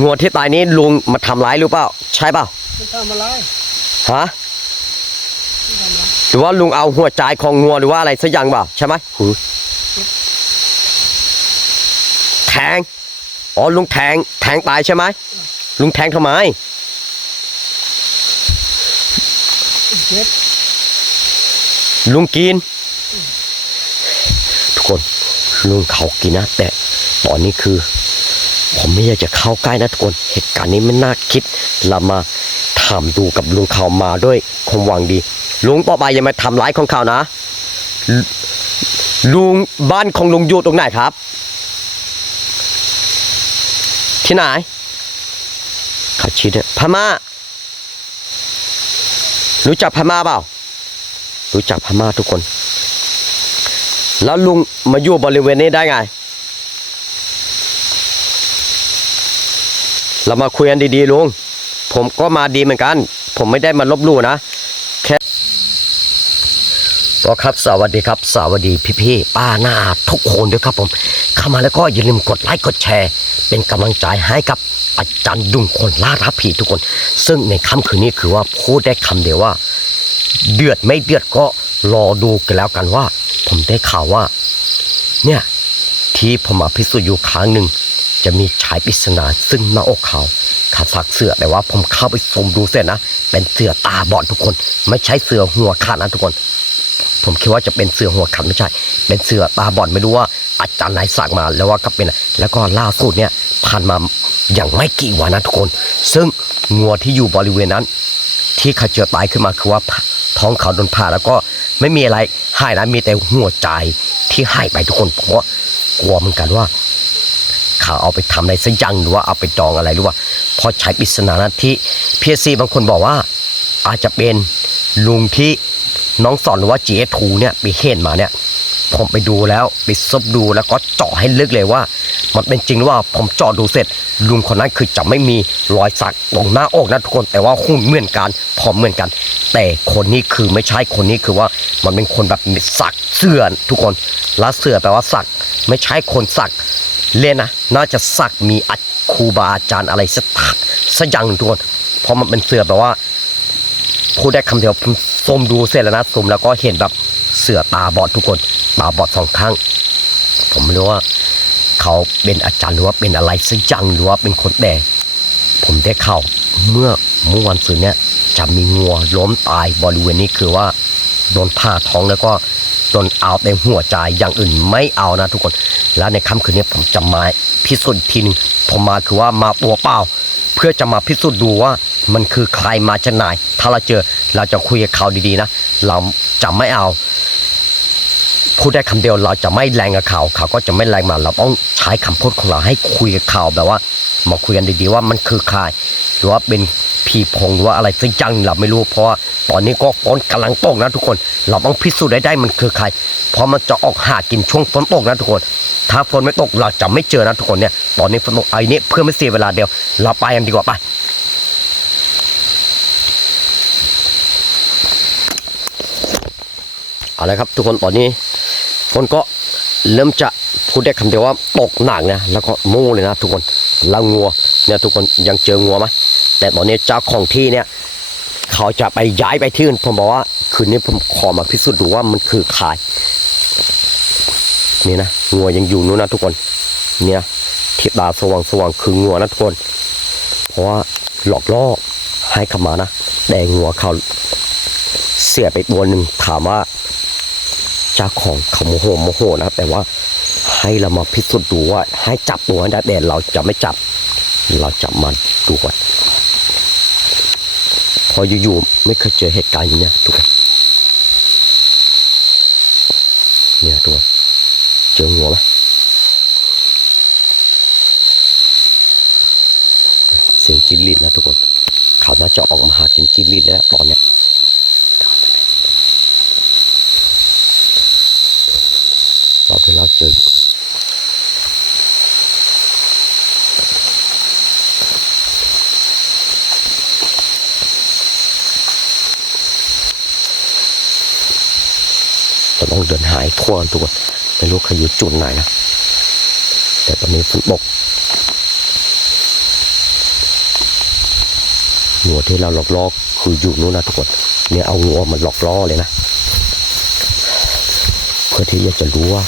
งัวที่ตายนี้ลุงมาทำร้ายหรือเปล่า ใช่เปล่าไม่ทำอะไรฮะไม่ทำอะไรหรือว่าลุงเอาหัวใจของงัวหรือว่าอะไรสักอย่างเปล่าใช่ไหมหูแทงอ๋อลุงแทงแทงตายใช่ไหมลุงแทงทำไมเจ็บลุงกิน ทุกคนลุงเขากินนะแต่ตอนนี้คือ ผมไม่อยากจะเข้าใกล้นะทุกคน เหตุการณ์นี้ไม่น่าคิด เรามาถามดูกับลุงเขามาด้วยความหวังดี ลุงต่อไปอย่ามาทำร้ายของเขานะ ลุงบ้านของลุงอยู่ตรงไหนครับ ที่ไหนเขาชิดเนี่ยพม่า รู้จักพม่าเปล่า รู้จักพม่าทุกคน แล้วลุงมาอยู่บริเวณนี้ได้ไง เรามาคุยกันดีๆลุง ผมก็มาดีเหมือนกัน ผมไม่ได้มาลบลู่นะ แค่ก็ครับ สวัสดีครับ สวัสดีพี่ๆป้าหน้าทุกคนด้วยครับผม เข้ามาแล้วก็อย่าลืมกดไลค์กดแชร์ เป็นกำลังใจให้กับอาจารย์ดุงคนล่ารับผีทุกคน ซึ่งในค่ำคืนนี้คือว่าพูดได้คำเดียวว่า เดือดไม่เดือดก็รอดูกันแล้วกันว่า ผมได้ข่าวว่า เนี่ยที่ผมมาพิสูจน์อยู่ครั้งหนึ่ง จะมีชายปริศนาซึ่งหน้าอกเขาขาสักเสือแต่ว่าผมเข้าไปชมดูเสร็จนะ เป็นเสือตาบอดทุกคน ไม่ใช่เสือหัวขาดนะทุกคน ผมคิดว่าจะเป็นเสือหัวขาดไม่ใช่ เป็นเสือตาบอดไม่รู้ว่าอาจารย์ไหนสั่งมาแล้วว่าก็เป็น แล้วก็ล่าสุดเนี่ยผ่านมาอย่างไม่กี่วันนะทุกคน ซึ่งงัวที่อยู่บริเวณนั้น ที่เขาเจอตายขึ้นมาคือว่าท้องเขาโดนผ่าแล้วก็ไม่มีอะไรหายนะมีแต่หัวใจที่หายไปทุกคนผมว่ากลัวเหมือนกันว่า ขาเอาไปทำอะไรสักอย่างหรือว่าเอาไปดองอะไรหรือว่า พอใช้ปริศนานะที่พียซีบางคนบอกว่า อาจจะเป็นลุงที่น้องสอนหรือว่าเจทูเนี่ยไปเห็นมาเนี่ย ผมไปดูแล้วไปซบดูแล้วก็เจาะให้ลึกเลยว่า มันเป็นจริงหรือว่าผมเจาะดูเสร็จ ลุงคนนั้นคือจะไม่มีรอยสักตรงหน้าอกนะทุกคนแต่ว่าหุ่นเหมือนกันพอมเหมือนกัน แต่คนนี้คือไม่ใช่คนนี้คือว่ามันเป็นคนแบบสักเสื้อทุกคนละเสื้อแปลว่าสัก ไม่ใช่คนสัก เล่นนะน่าจะสักมีอัดครูบาอาจารย์อะไรสักสักอย่างหนึ่งทุกคนเพราะมันเป็นเสือแปลว่าพูดได้คำเดียวผมซูมดูเสร็จแล้วนะซูมแล้วก็เห็นแบบเสือตาบอดทุกคนตาบอดสองข้าง ผมไม่รู้ว่า เขาเป็นอาจารย์หรือว่าเป็นอะไรสักอย่างหรือว่าเป็นคนแต่ผมได้ข่าวเมื่อเมื่อวันศุกร์เนี่ยจะมีงัวล้มตายบริเวณนี้คือว่าโดนผ่าท้องแล้วก็ นเอาแต่หัวใจอย่างอื่นไม่เอานะทุกคน แล้วในค่ำคืนนี้ผมจะมาพิสูจน์ทีหนึงผมมาคือว่ามาตัวเปล่า เพื่อจะมาพิสูจน์ดูว่ามันคือใครมาจากไหนถ้าเราเจอเราจะคุยกับเขาดีๆนะ เราจะไม่เอาพูดได้คำเดียวเราจะไม่แรงกับเขาเขาก็จะไม่แรงมา เราต้องใช้คำพูดของเราให้คุยกับเขาแบบว่า มาคุยกันดีๆว่ามันคือใครหรือว่าเป็น ผีโพงหรือว่าอะไรสักอย่างเราไม่รู้ เพราะว่าตอนนี้ก็ฝนกำลังตกนะทุกคน เราต้องพิสูจน์ได้ได้มันคือใคร เพราะมันจะออกหากินช่วงฝนตกนะทุกคน ถ้าฝนไม่ตกเราจะไม่เจอนะทุกคนเนี่ย ตอนนี้ฝนตกไอ้นี่เพื่อไม่เสียเวลาเดียว เราไปกันดีกว่าไปเอาละครับทุกคนตอนนี้ฝนก็เริ่มจะพูดได้คำเดียวว่าตกหนักนะแล้วก็โม่เลยนะทุกคนแล้วงัวเนี่ยทุกคนยังเจองัวไหม แต่ตอนนี้เจ้าของที่เนี่ย เขาจะไปย้ายไปที่อื่นผมบอกว่า คืนนี้ผมขอมาพิสูจน์ดูว่ามันคือใครนี่นะงัวยังอยู่นู้นนะทุกคน เนี่ยที่ตาสว่างสว่างคืองัวนะทุกคน เพราะว่าหลอกล่อให้เข้ามานะแต่งัวเขาเสียไปตัวหนึ่งถามว่าเจ้าของเขาโมโหโมโหนะแต่ว่าให้เรามาพิสูจน์ดูว่า ให้จับตัวให้ได้แต่เราจะไม่จับ เราจะมันดูก่อน พออยู่ๆไม่เคยเจอเหตุการณ์อย่างนี้ทุกคนเนี่ยทุกคนเจอหัวไหมเสียงจิ้งหรีดนะทุกคนเขาน่าจะออกมาหากินจิ้งหรีดแล้วตอนเนี้ยเราไปเราเจอ จะต้องเดินหายทั่วตัวไม่รู้ใครอยู่จุดไหนนะ แต่ตอนนี้ฝนตกงัวที่เราหลอกล่อคืออยู่นู้นนะทุกคนเนี่ยเอางัวมันหลอกล่อเลยนะ เพื่อที่จะรู้ว่า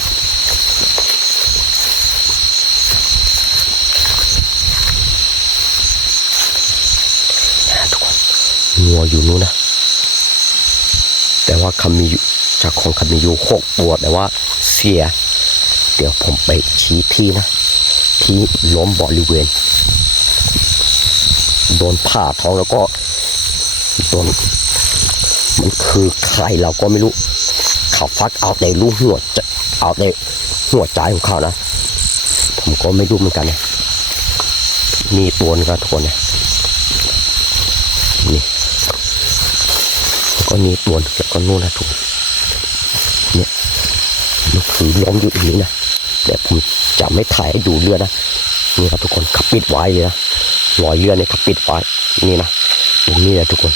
นะทุกคนงัวอยู่นู้นนะ แต่ว่าคำมีอยู่ จากของคำมีอยู่หกตัวแต่ว่าเสีย เดี๋ยวผมไปชี้ที่นะ ที่ล้มบริเวณ โดนผ่าท้องแล้วก็โดนมันคือใครเราก็ไม่รู้เขาฟักเอาแต่ลูกหัวจะเอาแต่หัวใจของเขานะ ผมก็ไม่รู้เหมือนกันนะนี่ตัวนึงครับทุกคนนะนี่แล้วก็นี่ตัวแล้วก็นู่นนะทุกคน มันคือล้มอยู่ตรงนี้นะเดี๋ยวผมจะไม่ถ่ายให้ดูเรือนะนี่ครับทุกคนขับปิดไว้เลยนะรอยเรือเนี่ยขับปิดไว้นี่นะตรงนี้แหละทุกคน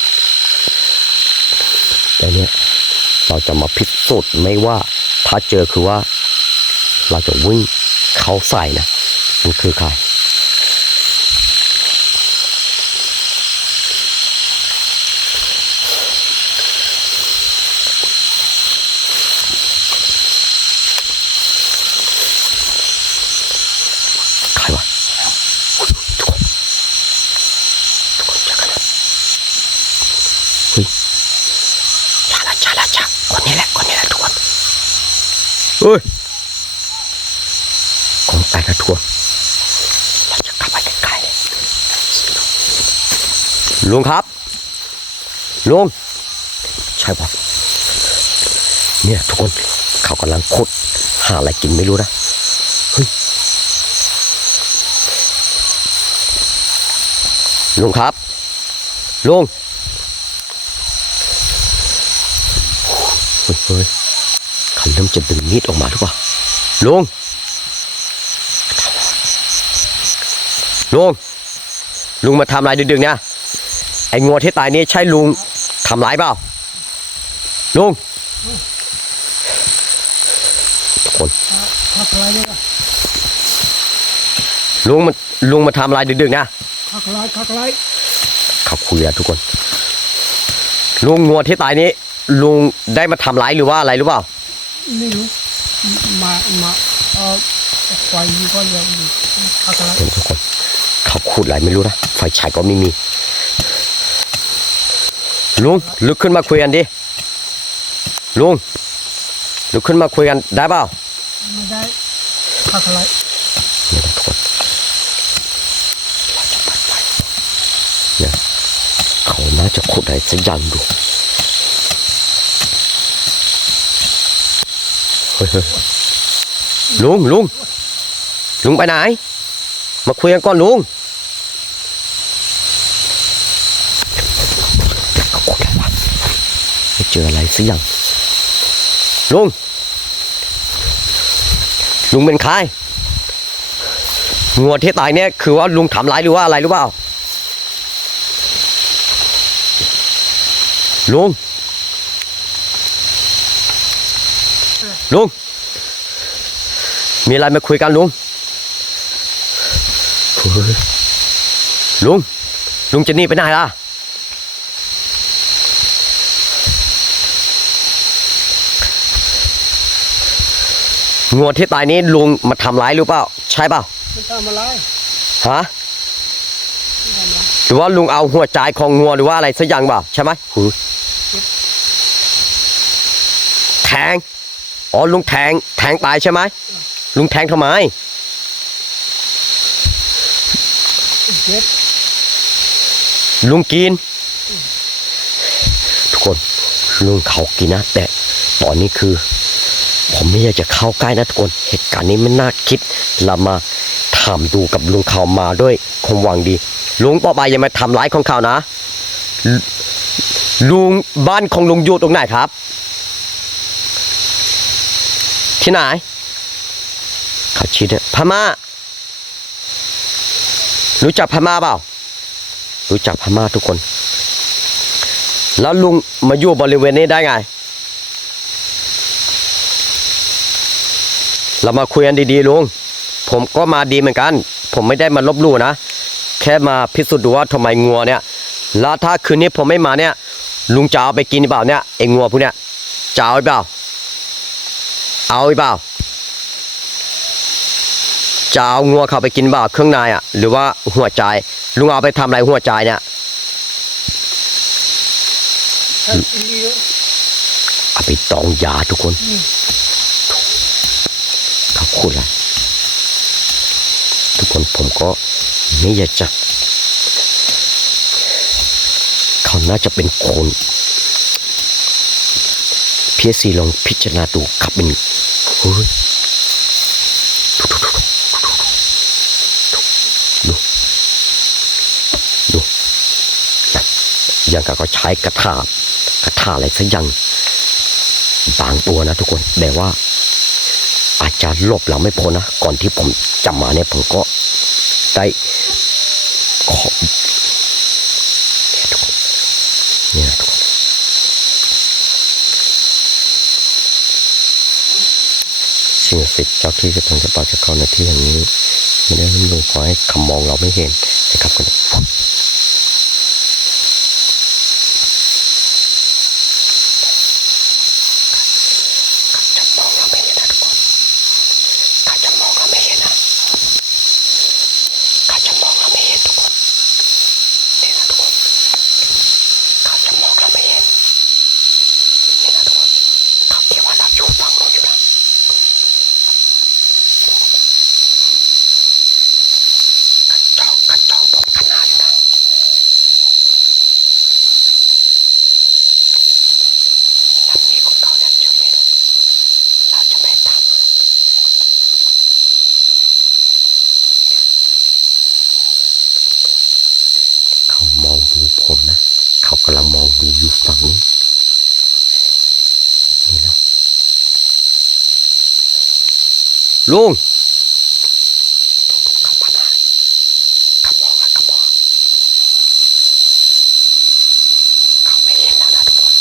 แต่เนี้ยเราจะมาพิสูจน์ไม่ว่าถ้าเจอคือว่า เราจะวิ่งเข้าใส่นะมันคือใครใครวะอุ๊ยทุกคนทุกคนเจอกันนะเฮ้ยชาละชาละชาคนนี้แหละคนนี้แหละทุกคน เฮ้ยคงไปนะทัวร์เราจะกลับไปใกล้ๆเลยลุงครับ ลุง ใช่ปะเนี่ยทุกคนเขากำลังขุดหาอะไรกินไม่รู้นะ เฮ้ย ลุงครับ ลุงเฮ้ย เฮ้ยเริ่มจะดึงมีดออกมาหรือเปล่าลุงลุงลุงมาทำอะไรดึกๆเนี่ยไอ้งัวที่ตายนี่ใช่ลุงทำร้ายเปล่าลุงทุกคนลุงมันลุงมาทำอะไรดึกๆนะข้าวอะไรข้าวอะไรเขาคุยอะทุกคน ลุงงัวที่ตายนี้ ลุงได้มาทำร้ายหรือว่าอะไรหรือเปล่า ไม่รู้มามาเออไฟอยู่ก็ยังอยู่ข้าวอะไรเห็นทุกคนเขาขุดอะไรไม่รู้นะไฟฉายก็ไม่มีลุงลุกขึ้นมาคุยกันดิลุงลุกขึ้นมาคุยกันได้เปล่าไม่ได้ข้าวอะไรนี่นะทุกคนเราจะเปิดไฟเนี่ยเขาน่าจะขุดอะไรสักอย่างดูเฮ้ยเฮ้ย ลุงลุงลุงไปไหน มาคุยกันก่อนลุงเขาขุดอะไม่เจออะไรสักอย่างลุง ลุงเป็นใครงัวที่ตายเนี่ยคือว่าลุงทำร้ายหรือว่าอะไรหรือเปล่าลุง ลุง มีอะไรมาคุยกันลุงเฮ้ยลุง ลุงจะหนีไปไหนล่ะงัวที่ตายนี้ลุงมาทำร้ายหรือเปล่า ใช่เปล่ามันทำอะไรฮะมันทำอะไรหรือว่าลุงเอาหัวใจของงัวหรือว่าอะไรสักอย่างเปล่าใช่ไหมหูแทง อ๋อลุงแทงแทงตายใช่ไหมลุงแทงทำไมลุงกิน ทุกคนลุงเขากินนะ แต่ตอนนี้คือ ผมไม่อยากจะเข้าใกล้นะทุกคน เหตุการณ์นี้ไม่น่าคิด เรามาถามดูกับลุงเขามาด้วยความหวังดี ลุงต่อไปอย่ามาทำร้ายของเขานะลลุงบ้านของลุงอยู่ตรงไหนครับ ที่ไหนเขาชี้เนี่ยพม่า รู้จักพม่าเปล่า รู้จักพม่าทุกคน แล้วลุงมาอยู่บริเวณนี้ได้ไง เรามาคุยกันดีๆลุง ผมก็มาดีเหมือนกัน ผมไม่ได้มาลบลู่นะ แค่มาพิสูจน์ดูว่าทำไมงัวเนี่ย แล้วถ้าคืนนี้ผมไม่มาเนี่ย ลุงจะเอาไปกินหรือเปล่าเนี่ยไอ้งัวพวกเนี้ยจะเอาหรือเปล่า เอาหรือเปล่า จะเอางัวเข้าไปกินเปล่าเครื่องในอะ หรือว่าหัวใจ ลุงเอาไปทำอะไรหัวใจเนี่ยถ้ากินเยอะเอาไปตองยาทุกคนอืมเขาพูดอะไรทุกคนผมก็ไม่อยากจะเขาน่าจะเป็นคนพีซีลองพิจารณาดูขับเป็น เฮ้ยดูดูดูดูดูดูนะอย่างกับเขาใช้กระถากระถาอะไรสักอย่างบางตัวนะทุกคนแต่ว่า อาจจะหลบเราไม่พ้นนะ ก่อนที่ผมจะมาเนี่ยผมก็ได้ขอเนี่ยทุกคนเนี่ยทุกคน สิ่งศักดิ์สิทธิ์เจ้าที่จะทงจะปาจะเข้าในที่แห่งนี้ไม่ได้ให้ลงขอให้คำมองเราไม่เห็นนะครับคุณจะมองเราไม่เห็นนะทุกคนเขาจะมองเราไม่เห็นนะเขาจะมองเราไม่เห็นทุกคนนี่นะทุกคนเขาจะมองเราไม่เห็นนี่นะทุกคนเขาคิดว่าเราอยู่ฝั่งโน้นอยู่นะเขาจ้ องเขาจ้องผมขนาดอยู่นะลำนี้ของเขาเนี่ยจอไม่รู้เราจะไม่ทำอะเขามองดูผมนะ เขากำลังมองดูอยู่ฝั่งนี้นี่นะลุงดูดูเขามานะเขามองอะเขามองเขาไม่เห็นแล้วนะทุกคน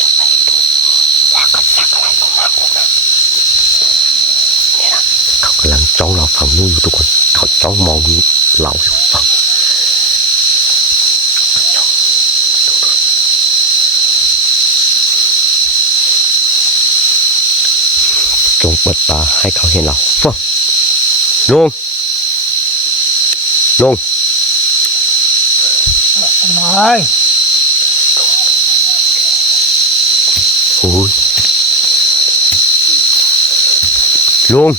จะไปดูว่าเขาสักอะไรตรงหน้าอกนะเนี่ยนะเขา กำลังจ้องเราฝั่งนู้นอยู่ทุกคน เขาจ้องมองดูเราอยู่ฝั่งจ้องดูดูจงเปิดตาให้เขาเห็นเราฟังลุงลุงอะไรโอ้ยลุง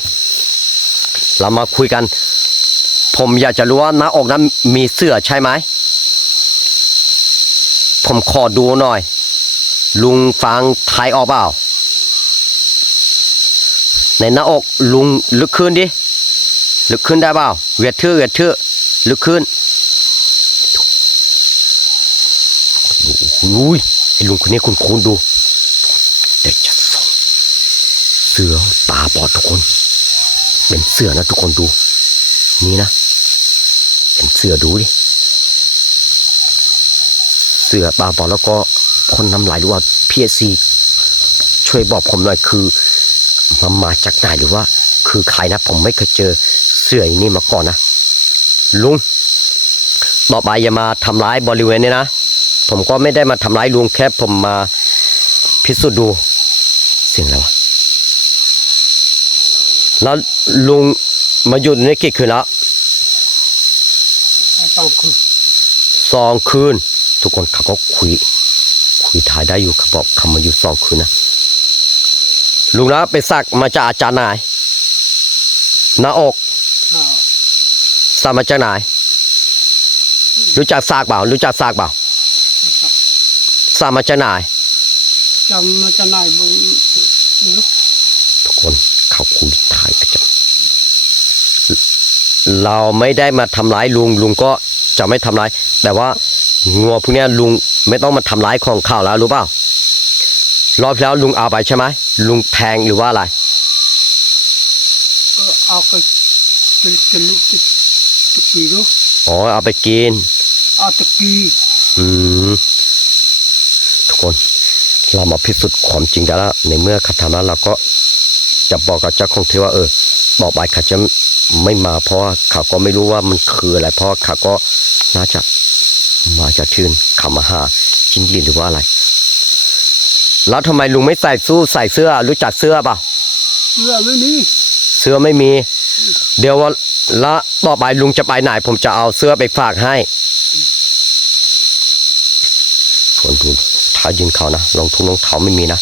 เรามาคุยกัน ผมอยากจะรู้ว่าหน้าอกนั้นมีเสื้อใช่ไหม ผมขอดูหน่อย ลุงฟังไทยออกเปล่า ในหน้าอกลุงลึกขึ้นดิ ลึกขึ้นได้เปล่า เวียดทื่อเวียดทื่อลึกขึ้นดูอุ้ยไอ้ลุงคนนี้คุณคุณดู เด็กจะส่งเสือตาบอดทุกคน เป็นเสือนะทุกคนดู นี่นะ เป็นเสือดูดิ เสือตาบอดแล้วก็พ่นน้ำลายหรือว่าพีเอซีช่วยบอกผมหน่อยคือมันมาจากไหนหรือว่า คือใครนะ ผมไม่เคยเจอเสืออย่างนี้มาก่อนนะ ลุงต่อไปอย่ามาทำร้ายบริเวณนี้นะ ผมก็ไม่ได้มาทำร้ายลุงแค่ผมมาพิสูจน์ดู เสียงอะไรวะ แล้วลุงมาอยู่ในกี่คืนแล้วต้องคือสองคืน ทุกคนเขาก็คุย คุยถ่ายได้อยู่เขาบอกเขามาอยู่สองคืนนะลุงแล้วไปสักมาจากอาจารย์ไหนายหน้าอกอ่าสักมาจากไหนายรู้จักซากเปล่ารู้จักซากเปล่าสักมาจากไหนายจำมาจะไหนบุญไม่รู้ทุกคนเขาคุยถ่ายอาจารย์ เราไม่ได้มาทำร้ายลุงลุงก็จะไม่ทำร้ายแต่ว่างัวพวกนี้ลุงไม่ต้องมาทำร้ายของข้าวแล้วรู้เปล่ารอบแล้วลุงเอาไปใช่ไหมลุงแทงหรือว่าอะไรเอาไปจะจะจะตะกี้รู้อ๋อเอาไปกินเอาตะกี้อืมทุกคนเรามาพิสูจน์ความจริงได้แล้วในเมื่อเขาทำแล้วเราก็จะบอกกับเจ้าของที่ว่าเออบอกไปเขาจะ ไม่มาเพราะว่าเขาก็ไม่รู้ว่ามันคืออะไรเพราะว่าเขาก็น่าจะมาจากชื่นเขามาหาจิ้งหรีดหรือว่าอะไร แล้วทำไมลุงไม่ใส่สู้ใส่เสื้อรู้จักเสื้อเปล่าเสื้อไม่มีเสื้อไม่มี เดี๋ยวว่าละต่อไปลุงจะไปไหนผมจะเอาเสื้อไปฝากให้คนดูถ้ายิงเขานะรองทุงรองเท้าไม่มีนะ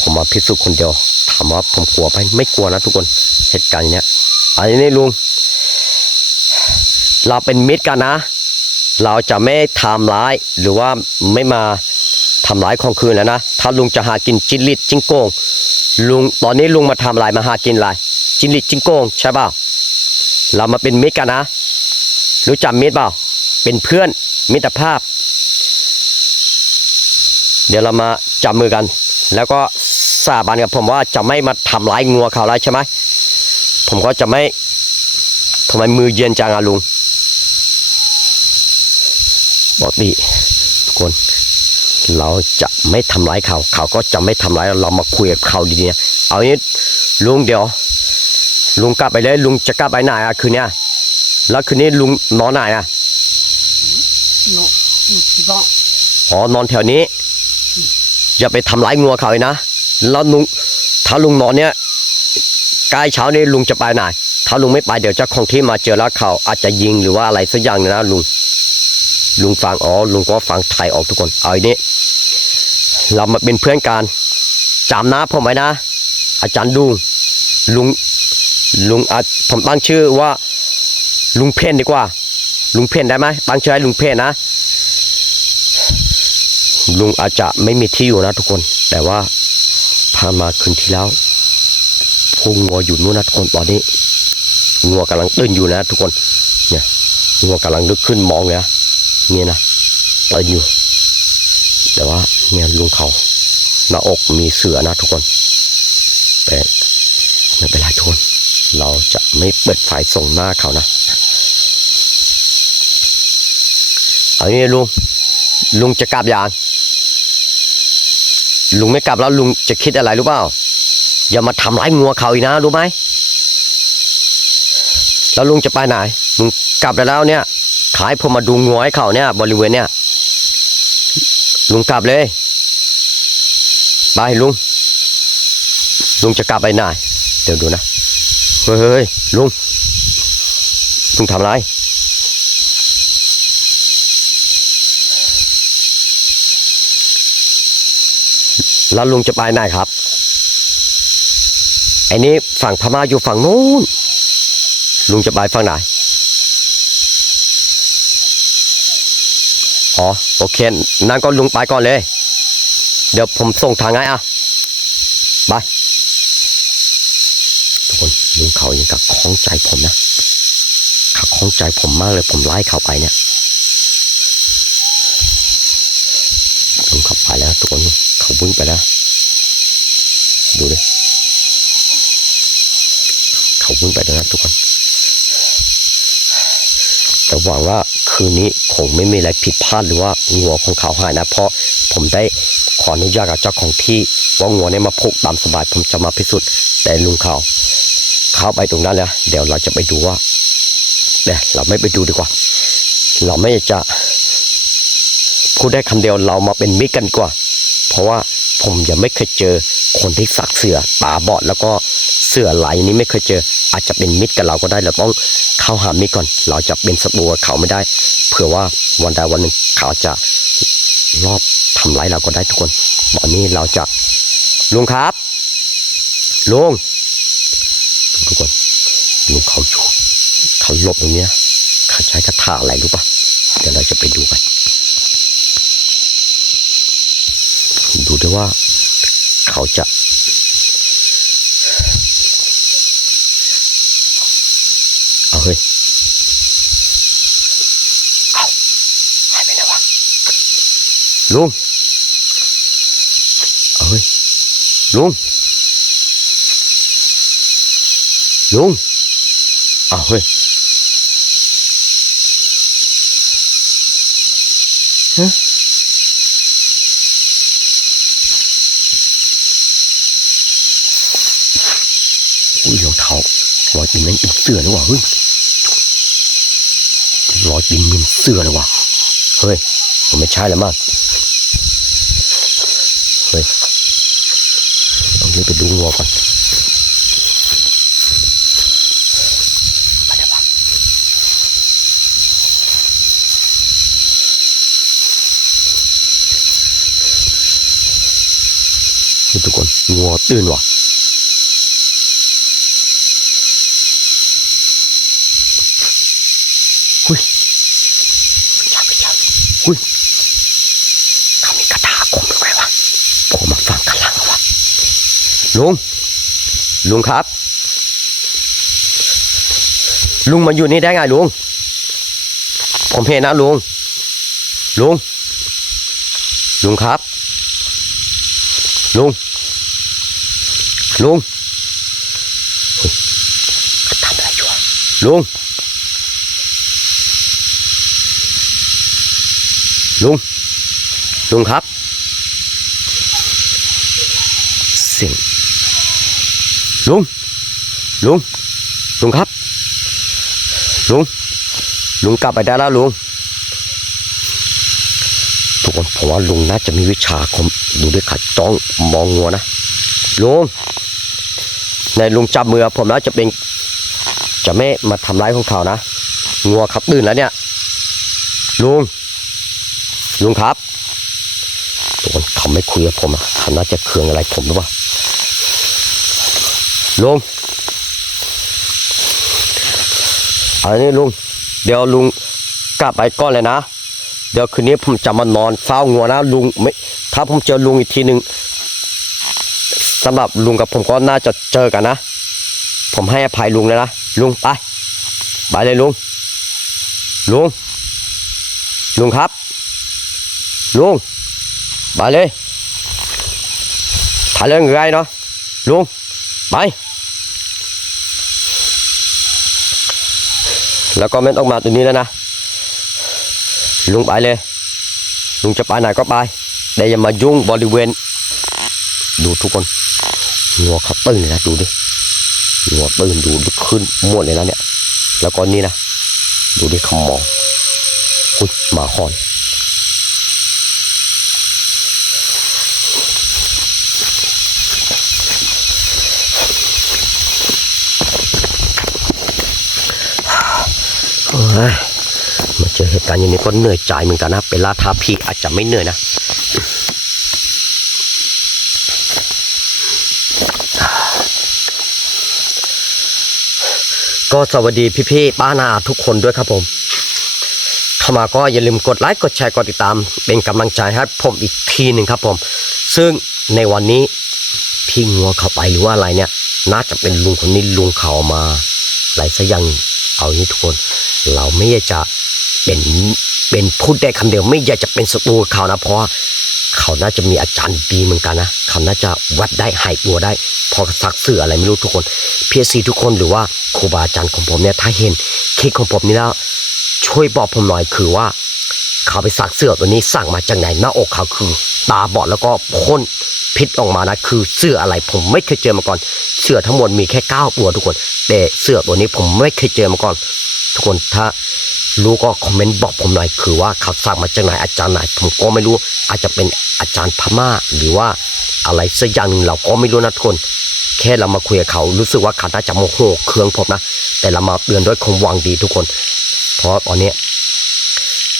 ผมมาพิสูจน์คนเดียวถามว่าผมกลัวไหมไม่กลัวนะทุกคนเหตุการณ์อย่างเนี้ย อันนี้ลุง เราเป็นมิตรกันนะ เราจะไม่ทำร้ายหรือว่าไม่มาทำร้ายของคืนแล้วนะ ถ้าลุงจะหากินจิ้นลิดจิ้งโกง ลุงตอนนี้ลุงมาทำอะไรมาหากินอะไรจิ้นลิดจิ้งโกงใช่เปล่า เรามาเป็นมิตรกันนะ รู้จักมิตรเปล่า เป็นเพื่อนมิตรภาพ เดี๋ยวเรามาจับมือกัน แล้วก็สาบานกับผมว่าจะไม่มาทำร้ายงัวเขาแล้วใช่ไหม ผมก็จะไม่ทำไมมือเย็นจังอะลุงบอกดิทุกคน เราจะไม่ทำร้ายเขา เขาก็จะไม่ทำร้ายเราเรามาคุยกับเขาดีๆนะเอางี้ลุงเดี๋ยว ลุงกลับไปเลยลุงจะกลับไปไหนอะคืนเนี้ยแล้วคืนนี้ลุงนอนไหนอะเนาะหนุที่บ้านอ๋อนอนแถวนี้ อย่าไปทำร้ายงัวเขาเลยนะแล้วลุงถ้าลุงนอนเนี้ย ใกล้เช้านี้ลุงจะไปไหน ถ้าลุงไม่ไปเดี๋ยวเจ้าของที่มาเจอแล้วเขาอาจจะยิงหรือว่าอะไรสักอย่างนะลุง ลุงฟังอ๋อลุงก็ฟังไทยออกทุกคน เอาอันนี้ เรามาเป็นเพื่อนกันจำนะผมไว้นะ อาจารย์ดุงลุงลุงอผมตั้งชื่อว่า ลุงเพ่นดีกว่า ลุงเพ่นได้ไหมตั้งชื่อให้ลุงเพ่นนะ ลุงอาจจะไม่มีที่อยู่นะทุกคน แต่ว่าพามาคืนที่แล้ว พวกงัวอยู่นู่นนะทุกคนตอนนี้งัวกำลังตื่นอยู่นะทุกคนเนี่ยงัวกำลังลุกขึ้นมองเลยนะเนี่ยนะตื่นอยู่ แต่ว่าเนี่ยลุงเขาหน้าอกมีเสือนะทุกคนแต่ไม่เป็นไรทุกคนเราจะไม่เปิดไฟส่งหน้าเขานะเอางี้ลุงลุงจะกลับยางลุงไม่กลับแล้วลุงจะคิดอะไรรู้เปล่า อย่ามาทำร้ายงัวเขาอีกนะรู้ไหมแล้วลุงจะไปไหนลุงกลับแล้วเนี่ย ขายผมมาดูงัวให้เขาเนี่ย บริเวณเนี่ย ลุงกลับเลยไปลุง ลุงจะกลับไปไหนเดี๋ยวดูนะเฮ้ยเฮ้ยลุงลุงทำไรแล้วลุงจะไปไหนครับ อ้นี้ฝั่งพม่าอยู่ฝั่งนู้น ลุงจะไปฝั่งไหน อ๋อ โอเค นั่นก็ลุงไปก่อนเลย เดี๋ยวผมส่งทางไงอะไปทุกคนลุงเขายังกับคล้องใจผมนะเขาคล้องใจผมมากเลยผมไล่เขาไปเนี่ยลุงเขาไปแล้วทุกคนเขาวิ่งไปแล้ว ดูดิ เขาวิ่งไปแล้นะทุกคน แต่หวังว่าคืนนี้คงไม่มีอะไรผิดพลาดหรือว่างัวของเขาหายนะ เพราะผมได้ขออนุญาตกับเจ้าของที่ว่างัวเนี่ยมาพกตามสบายผมจะมาพิสูจน์แต่ลุงเขาเข้าไปตรงนั้นแล้วเดี๋ยวเราจะไปดูว่าเดี๋ยวเราไม่ไปดูดีกว่า เราไม่จะพูดได้คำเดียวเรามาเป็นมิตรกันกว่า เพราะว่าผมยังไม่เคยเจอคนที่สักเสือตาบอดแล้วก็ เสือไหลนี้ไม่เคยเจอ อาจจะเป็นมิตรกับเราก็ได้เราต้องเข้าหามิตรก่อน เราจะเป็นศัตรูเขาไม่ได้ เผื่อว่าวันใดวันหนึ่งเขาจะรอบทำร้ายเราก็ได้ทุกคนวันนี้เราจะลุงครับลุงทุกคนลุงเขาอยู่เขาหลบตรงเนี้ยเขาใช้คาถาอะไรรู้ปะเดี๋ยวเราจะไปดูกัน ดูด้วยว่า เขาจะ เอาเฮ้ยเอาหายไปไหนวะลุงเอาเฮ้ยลุงลุงเอาเฮ้ยฮะอุ้ยเราเท้าว่าจริงนั้นอีกเสือหรือเปล่าเฮ้ย รอยตีนมันเสือเลยวะเฮ้ยผมไม่ใช่แล้วมั้งเฮ้ยต้องรีบไปดูงัวก่อนไปเดี๋ยววะนี่ทุกคนงัวตื่นว่ะหุ้ย หุ้ยเขามีกระถาคมหรือไงวะผมมาฟังกันหลังวะลุง ลุงครับ ลุงมาอยู่นี่ได้ไงลุง ผมเห็นนะลุง ลุง ลุงครับ ลุง ลุงเฮ้ยเขาทำอะไรอยู่วะลุง ลุงลุงครับ เสียงลุงลุงลุงครับลุงลุงกลับไปได้แล้วลุงทุกคนผมว่าลุงน่าจะมีวิชาคมดูด้วยขัดจ้องมองงัวนะลุงในลุงจับมือผมแล้วจะเป็นจะไม่มาทำร้ายของเขานะงัวครับตื่นแล้วเนี่ยลุง ลุงครับทุกคนเขาไม่คุยกับผมอะเขาน่าจะเคืองอะไรผมหรือเปล่าลุงอะไรนี่ลุง เดี๋ยวลุงกลับไปก่อนเลยนะ เดี๋ยวคืนนี้ผมจะมานอนเฝ้างัวนะลุงไม่ถ้าผมเจอลุงอีกทีหนึ่งสำหรับลุงกับผมก็น่าจะเจอกันนะ ผมให้อภัยลุงเลยนะลุงไปไปเลยลุงลุงลุงครับ ลุงไปเลยถ่ายเรื่องไงเนาะลุงไป แล้วก็ไม่ต้องมาตรงนี้แล้วนะ ลุงไปเลย ลุงจะไปไหนก็ไปแต่อย่ามายุ่งบริเวณ ดูทุกคนงัวเขาตื่นเลยนะดูดิงัวตื่นดูดขึ้นหมดเลยนะเนี่ย แล้วก็นี่นะ ดูดิขมองอุ้ยหมาหอน มาเจอเหตุการณ์อย่างนี้ก็เหนื่อยใจเหมือนกันนะ เป็นลาท้าพีอาจจะไม่เหนื่อยนะก็สวัสดีพี่ๆป้านาทุกคนด้วยครับผมเข้ามาก็อย่าลืมกดไลค์กดแชร์กดติดตาม เป็นกำลังใจให้ผมอีกทีหนึ่งครับผม ซึ่งในวันนี้พี่งัวเข้าไปหรือว่าอะไรเนี่ย น่าจะเป็นลุงคนนี้ลุงเขาเอามาไรสักอย่างเอาอย่างนี้ทุกคน เราไม่อยากจะเป็นเป็นพูดได้คำเดียว ไม่อยากจะเป็นศัตรูเขานะเพราะเขาน่าจะมีอาจารย์ดีเหมือนกันนะเขาน่าจะวัดได้หายตัวได้ พอสักเสืออะไรไม่รู้ทุกคนพีซีทุกคนหรือว่าครูบาอาจารย์ของผมเนี่ยถ้าเห็นคลิปของผมนี้แล้วช่วยบอกผมหน่อยคือว่า เขาไปสักเสือตัวนี้สั่งมาจากไหนหน้าอกเขาคือ ตาบอดแล้วก็พ่นพิษออกมานะคือเสื้ออะไรผมไม่เคยเจอมาก่อน เสื้อทั้งหมดมีแค่เก้าตัวทุกคนแต่เสื้อตัวนี้ผมไม่เคยเจอมาก่อน ทุกคนถ้ารู้ก็คอมเมนต์บอกผมหน่อยคือว่าเขาสั่งมาจากไหนอาจารย์ไหน ผมก็ไม่รู้อาจจะเป็นอาจารย์พม่า หรือว่าอะไรสักอย่างหนึ่งเราก็ไม่รู้นะทุกคน แค่เรามาคุยกับเขารู้สึกว่าเขาน่าจะโมโหเคืองผมนะ แต่เรามาเตือนด้วยความหวังดีทุกคน เพราะตอนนี้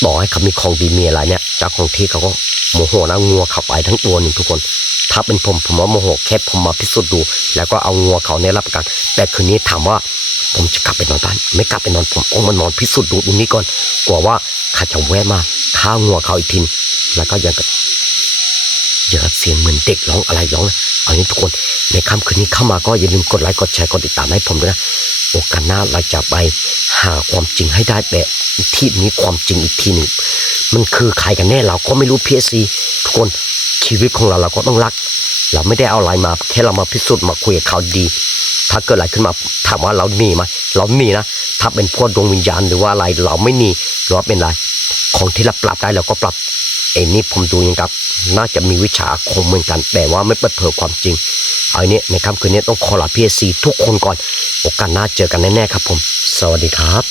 บอกให้เขามีของดีมีอะไรเนี่ยเจ้าของที่เขาก็โมโหนะงัวเขาไปทั้งตัวหนึ่งทุกคน ถ้าเป็นผมผมว่าโมโหแค่ผมมาพิสูจน์ดู แล้วก็เอางัวเขาเนี่ยรับประกัน แต่คืนนี้ถามว่า ผมจะกลับไปนอนบ้าน ไม่กลับไปนอนผมองมานอนพิสูจน์ดูตรงนี้ก่อน กลัวว่าเขาจะแวะมาฆ่างัวเขาอีกทีแล้วก็ยังกับอย่างกับเสียงเหมือนเด็กร้องอะไรร้องนะเอางี้ทุกคน ในค่ำคืนนี้เข้ามาก็อย่าลืมกดไลค์กดแชร์กดติดตามให้ผมด้วยนะโอกาสหน้าเราจะไปหาความจริงให้ได้แบบที่นี้ความจริงอีกทีหนึ่งมันคือใครกันแน่เราก็ไม่รู้พีเอซีทุกคนชีวิตของเราเราก็ต้องรัก เราไม่ได้เอาอะไรมา แค่เรามาพิสูจน์มาคุยกับเขาดี ถ้าเกิดอะไรขึ้นมาถามว่าเราหนีไหมเราหนีนะถ้าเป็นพวกดวงวิญญาณหรือว่าอะไรเราไม่หนีหรือว่าเป็นอะไรของที่เราปรับได้เราก็ปรับเอ็นนี่ผมดูยังครับ น่าจะมีวิชาอาคมเหมือนกัน แต่ว่าไม่เปิดเผยความจริงเอาเนี้ยในค่ำคืนนี้ต้องขอลาพีเอซีทุกคนก่อน โอกาสหน้าเจอกันแน่ๆครับผม สวัสดีครับ